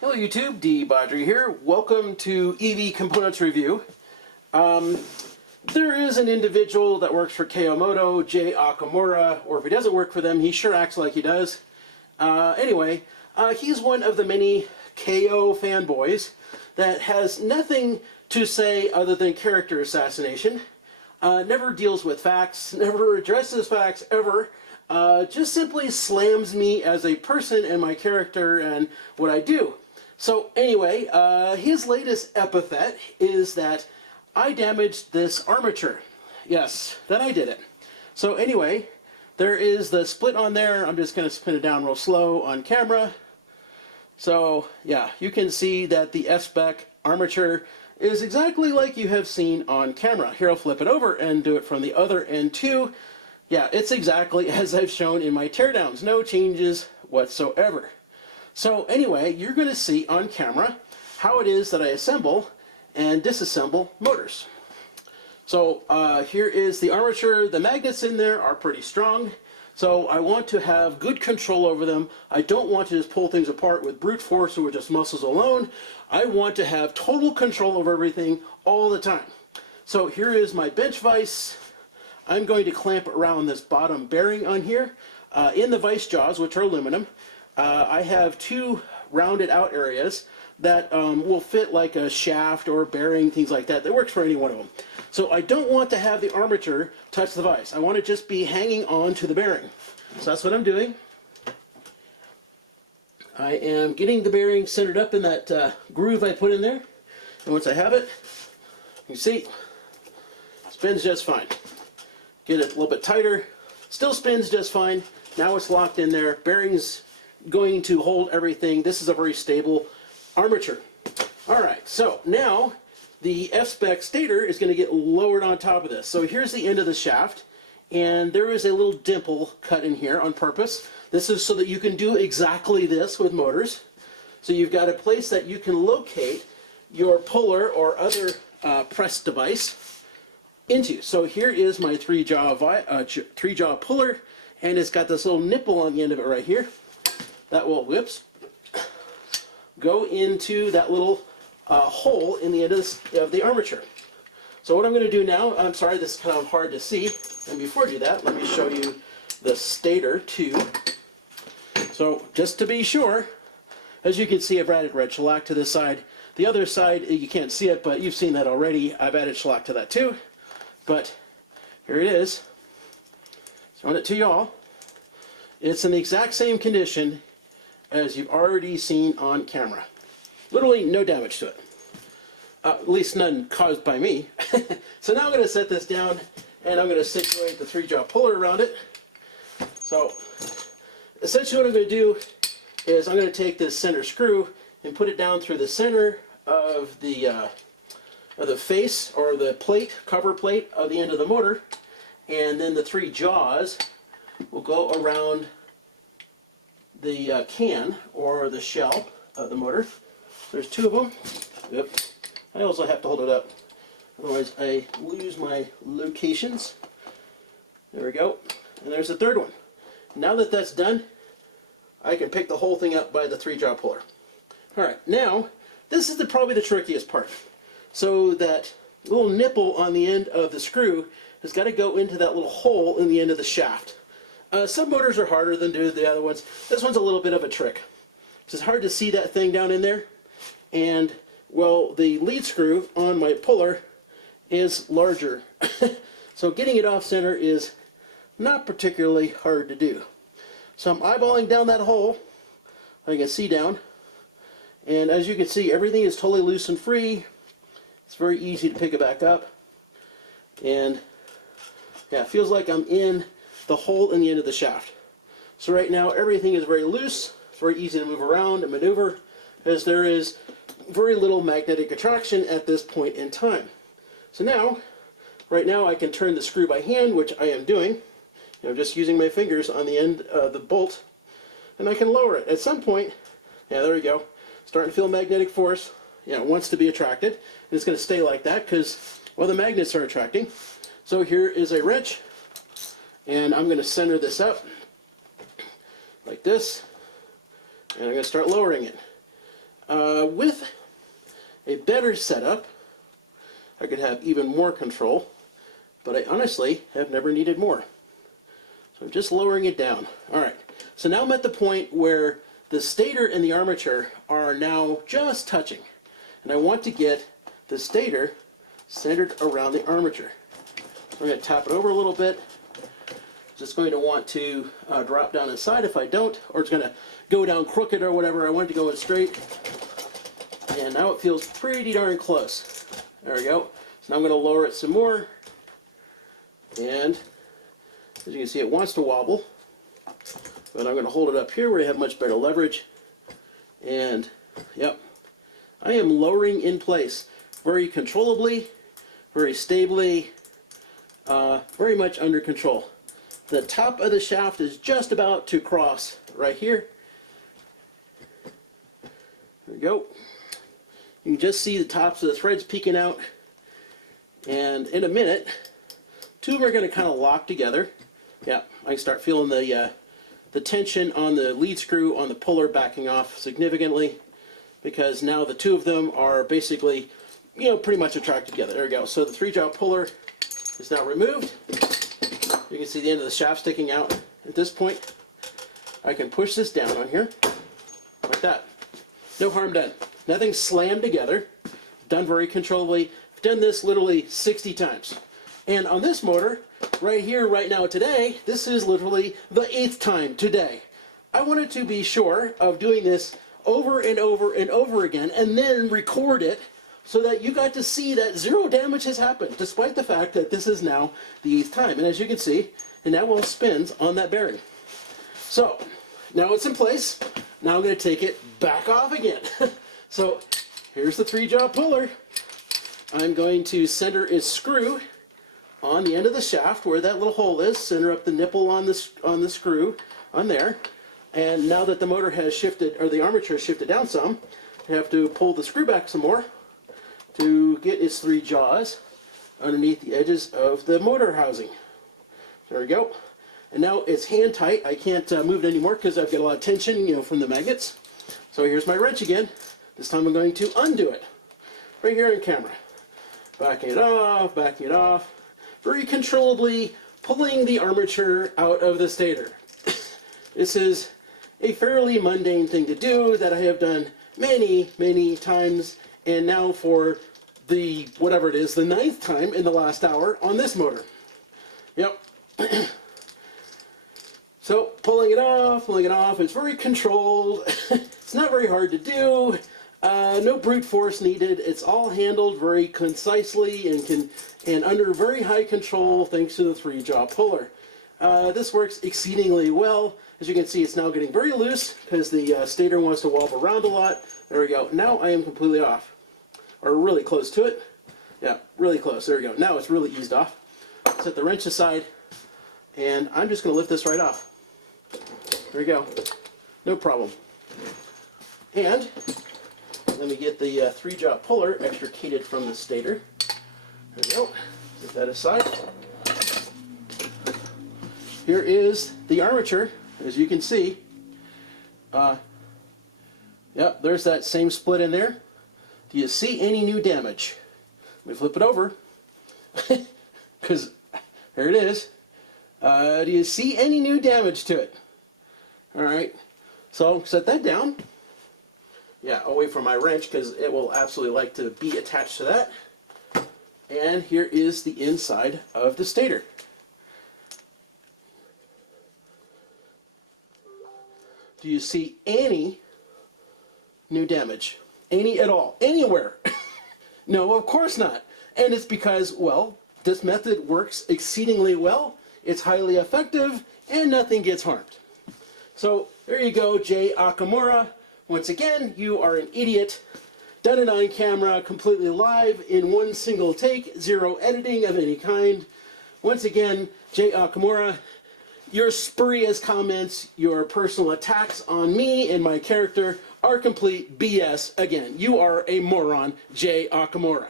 Hello YouTube, De-bodgery here. Welcome to EV Components Review. There is an individual that works for Moto, Jay Akamura, or if he doesn't work for them, he sure acts like he does. Anyway, he's one of the many KO fanboys that has nothing to say other than character assassination. Never deals with facts, never addresses facts ever. Just simply slams me as a person and my character and what I do. So anyway, his latest epithet is that I damaged this armature. Yes, that I did it. So anyway, there is the split on there. I'm just going to spin it down real slow on camera. So yeah, you can see that the FSPEC armature is exactly like you have seen on camera. Here, I'll flip it over and do it from the other end too. Yeah, it's exactly as I've shown in my teardowns. No changes whatsoever. So anyway, you're going to see on camera how it is that I assemble and disassemble motors. So here is the armature. The magnets in there are pretty strong. So I want to have good control over them. I don't want to just pull things apart with brute force or with just muscles alone. I want to have total control over everything all the time. So here is my bench vise. I'm going to clamp around this bottom bearing on here. In the vise jaws, which are aluminum, I have two rounded out areas that will fit like a shaft or a bearing, things like that. That works for any one of them. So I don't want to have the armature touch the vise. I want to just be hanging on to the bearing. So that's what I'm doing. I am getting the bearing centered up in that groove I put in there. And once I have it, you see, it spins just fine. Get it a little bit tighter. Still spins just fine. Now it's locked in there. Bearings going to hold everything. This is a very stable armature. Alright, so now the FSPEC stator is going to get lowered on top of this. So here's the end of the shaft, and there is a little dimple cut in here on purpose. This is so that you can do exactly this with motors. So you've got a place that you can locate your puller or other press device into. So here is my three-jaw puller, and it's got this little nipple on the end of it right here. That will, go into that little hole in the end of the armature. So what I'm going to do now, I'm sorry, this is kind of hard to see, and before I do that, let me show you the stator too. So just to be sure, as you can see, I've added red shellac to this side. The other side, you can't see it, but you've seen that already. I've added shellac to that too. But here it is. Showing it to y'all. It's in the exact same condition as you've already seen on camera. Literally no damage to it. At least none caused by me. So now I'm going to set this down and I'm going to situate the three-jaw puller around it. So essentially what I'm going to do is I'm going to take this center screw and put it down through the center of the face or the plate, cover plate of the end of the motor, and then the three jaws will go around the can or the shell of the motor. There's two of them. Yep. I also have to hold it up, otherwise I lose my locations. There we go. And there's the third one. Now that that's done, I can pick the whole thing up by the three-jaw puller. Alright, now this is probably the trickiest part. So that little nipple on the end of the screw has got to go into that little hole in the end of the shaft. Some motors are harder than the other ones. This one's a little bit of a trick. It's hard to see that thing down in there. And, well, the lead screw on my puller is larger. So getting it off center is not particularly hard to do. So I'm eyeballing down that hole. I can see down. And as you can see, everything is totally loose and free. It's very easy to pick it back up. And, yeah, it feels like I'm in the hole in the end of the shaft. So right now everything is very loose. It's very easy to move around and maneuver as there is very little magnetic attraction at this point in time. So now, right now I can turn the screw by hand, which I am doing. I'm just using my fingers on the end of the bolt, and I can lower it. At some point, yeah, there we go. Starting to feel magnetic force. Yeah, it wants to be attracted, and it's going to stay like that because, well, the magnets are attracting. So here is a wrench. And I'm going to center this up like this, and I'm going to start lowering it. With a better setup, I could have even more control, but I honestly have never needed more. So I'm just lowering it down. All right, so now I'm at the point where the stator and the armature are now just touching. And I want to get the stator centered around the armature. I'm going to tap it over a little bit. Just going to want to drop down inside if I don't, or it's going to go down crooked or whatever. I want it to go in straight. And now it feels pretty darn close. There we go. So now I'm going to lower it some more. And as you can see, it wants to wobble. But I'm going to hold it up here where I have much better leverage. And, yep, I am lowering in place very controllably, very stably, very much under control. The top of the shaft is just about to cross right here. There we go. You can just see the tops of the threads peeking out. And in a minute, two of them are going to kind of lock together. Yeah, I can start feeling the tension on the lead screw on the puller backing off significantly, because now the two of them are basically, pretty much attracted together. There we go. So the 3-jaw puller is now removed. You can see the end of the shaft sticking out. At this point, I can push this down on here, like that. No harm done. Nothing slammed together. Done very controllably. I've done this literally 60 times. And on this motor, right here, right now, today, this is literally the 8th time today. I wanted to be sure of doing this over and over and over again, and then record it so that you got to see that zero damage has happened, despite the fact that this is now the 8th time. And as you can see, it now well spins on that bearing. So, now it's in place. Now I'm going to take it back off again. So, here's the 3-jaw puller. I'm going to center its screw on the end of the shaft where that little hole is. Center up the nipple on the screw on there. And now that the motor has shifted, or the armature has shifted down some, I have to pull the screw back some more to get its 3 jaws underneath the edges of the motor housing. There we go. And now it's hand tight. I can't move it anymore because I've got a lot of tension, from the magnets. So here's my wrench again. This time I'm going to undo it. Right here on camera. Backing it off. Very controllably pulling the armature out of the stator. This is a fairly mundane thing to do that I have done many, many times, and now for the, whatever it is, the 9th time in the last hour on this motor. Yep. So, pulling it off, it's very controlled. It's not very hard to do. No brute force needed. It's all handled very concisely and under very high control thanks to the 3-jaw puller. This works exceedingly well. As you can see, it's now getting very loose because the stator wants to wobble around a lot. There we go. Now I am completely off. Or really close to it. Yeah, really close. There we go. Now it's really eased off. Set the wrench aside, and I'm just going to lift this right off. There we go. No problem. And let me get the 3-jaw puller extricated from the stator. There we go. Set that aside. Here is the armature, as you can see. Yep, there's that same split in there. Do you see any new damage? Let me flip it over, because there it is. Do you see any new damage to it? All right, so set that down. Yeah, away from my wrench, because it will absolutely like to be attached to that. And here is the inside of the stator. Do you see any new damage? Any at all? Anywhere? No, of course not. And it's because, well, this method works exceedingly well, it's highly effective, and nothing gets harmed. So, there you go, Jay Akamura. Once again, you are an idiot. Done it on camera, completely live, in one single take, zero editing of any kind. Once again, Jay Akamura. Your spurious comments, your personal attacks on me and my character are complete BS. Again, you are a moron, Jay Akamura.